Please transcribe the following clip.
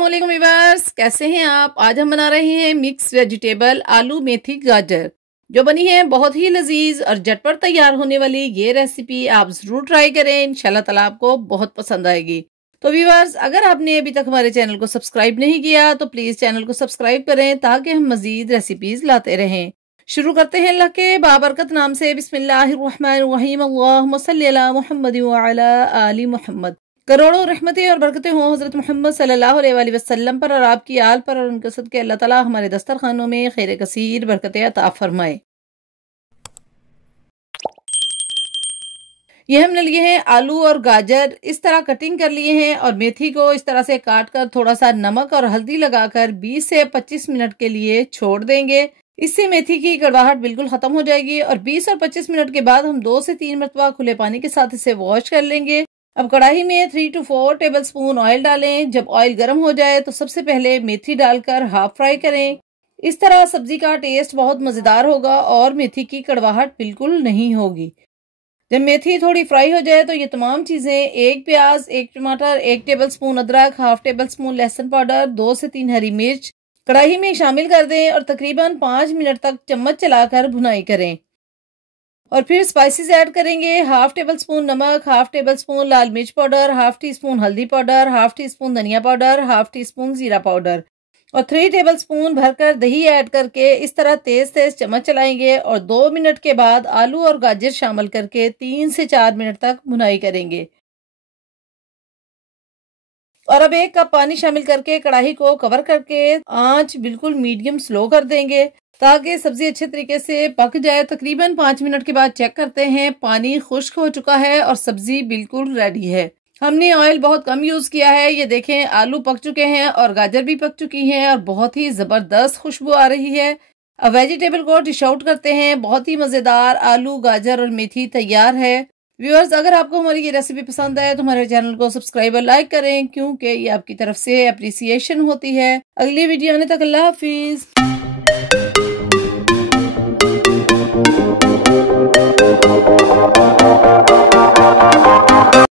अस्सलाम वालेकुम व्यूअर्स, कैसे हैं आप। आज हम बना रहे हैं मिक्स वेजिटेबल आलू मेथी गाजर, जो बनी है बहुत ही लजीज और झटपट तैयार होने वाली ये रेसिपी आप जरूर ट्राई करें। इंशाल्लाह ताला आपको बहुत पसंद आएगी। तो व्यूअर्स, अगर आपने अभी तक हमारे चैनल को सब्सक्राइब नहीं किया तो प्लीज चैनल को सब्सक्राइब करें ताकि हम मजीद रेसिपीज लाते रहें। शुरू करते हैं अल्लाह के बाबरकत नाम से। बिस्मिल्लाहिर्रहमानिर्रहीम। अल्लाहुम्मा सल्ली अला मुहम्मद व अला आलि मुहम्मद। करोड़ों रहमतें और बरकतें हों हज़रत मोहम्मद सल्लल्लाहु अलैहि वसल्लम पर और आपकी आल पर, और उनके सदके अल्लाह ताला हमारे दस्तरखानों में खैर कसीर बरकतें अता फरमाए। ये हमने लिए हैं आलू और गाजर, इस तरह कटिंग कर लिए हैं, और मेथी को इस तरह से काट कर थोड़ा सा नमक और हल्दी लगाकर 20 से 25 मिनट के लिए छोड़ देंगे। इससे मेथी की कड़वाहट बिल्कुल खत्म हो जाएगी। और 20 और 25 मिनट के बाद हम 2 से 3 मरतबा खुले पानी के साथ इसे वॉश कर लेंगे। अब कढ़ाई में 3 to 4 टेबल स्पून ऑयल डालें। जब ऑयल गर्म हो जाए तो सबसे पहले मेथी डालकर हाफ फ्राई करें। इस तरह सब्जी का टेस्ट बहुत मजेदार होगा और मेथी की कड़वाहट बिल्कुल नहीं होगी। जब मेथी थोड़ी फ्राई हो जाए तो ये तमाम चीजें, 1 प्याज, 1 टमाटर, 1 टेबल स्पून अदरक, हाफ टेबल स्पून लहसुन पाउडर, 2 से 3 हरी मिर्च कढ़ाई में शामिल कर दें और तकरीबन 5 मिनट तक चम्मच चलाकर भुनाई करें। और फिर स्पाइसेस ऐड करेंगे। हाफ टेबल स्पून नमक, हाफ टेबल स्पून लाल मिर्च पाउडर, हाफ टी स्पून हल्दी पाउडर, हाफ टी स्पून धनिया पाउडर, हाफ टी स्पून जीरा पाउडर और 3 टेबल स्पून भरकर दही ऐड करके इस तरह तेज तेज चम्मच चलाएंगे। और 2 मिनट के बाद आलू और गाजर शामिल करके 3 से 4 मिनट तक भुनाई करेंगे। और अब 1 कप पानी शामिल करके कढ़ाई को कवर करके आंच बिल्कुल मीडियम स्लो कर देंगे ताकि सब्जी अच्छे तरीके से पक जाए। तकरीबन 5 मिनट के बाद चेक करते हैं, पानी खुश्क हो चुका है और सब्जी बिल्कुल रेडी है। हमने ऑयल बहुत कम यूज किया है। ये देखें, आलू पक चुके हैं और गाजर भी पक चुकी हैं और बहुत ही जबरदस्त खुशबू आ रही है। अब वेजिटेबल को डिश आउट करते हैं। बहुत ही मजेदार आलू गाजर और मेथी तैयार है। व्यूअर्स, अगर आपको हमारी ये रेसिपी पसंद आए तो हमारे चैनल को सब्सक्राइब और लाइक करें, क्योंकि ये आपकी तरफ से अप्रिसिएशन होती है। अगली वीडियो आने तक अल्लाह हाफिज।